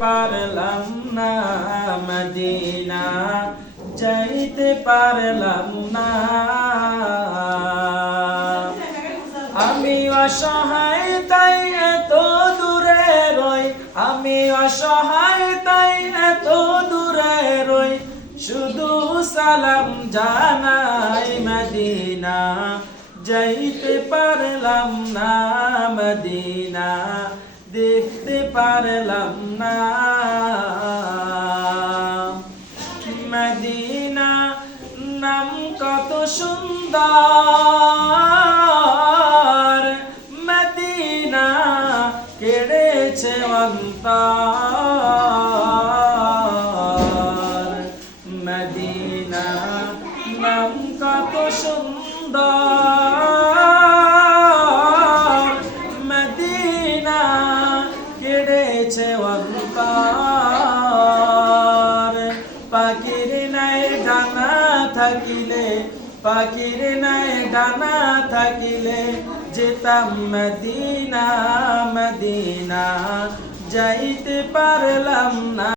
পারলাম না মদিনা, যাইতে পারলাম না। আমি অসহায় তাই এত দূরে রই, আমি অসহায় তাই এত দূরে রই, শুধু সালাম জানাই মদিনা, যাইতে পারলাম না মদিনা, দেখতে পারলাম না মদিনা। নাম কত সুন্দর, মদিনা কেড়েছে অন্তর। মদিনা নাম কত সুন্দর, মদিনা কেড়েছে অন্তর। পাখির নাই ডানা থাকিলে, পাখির নাই ডানা থাকিলে, যেতাম মদিনা মদিনা, যাইতে পারলাম না।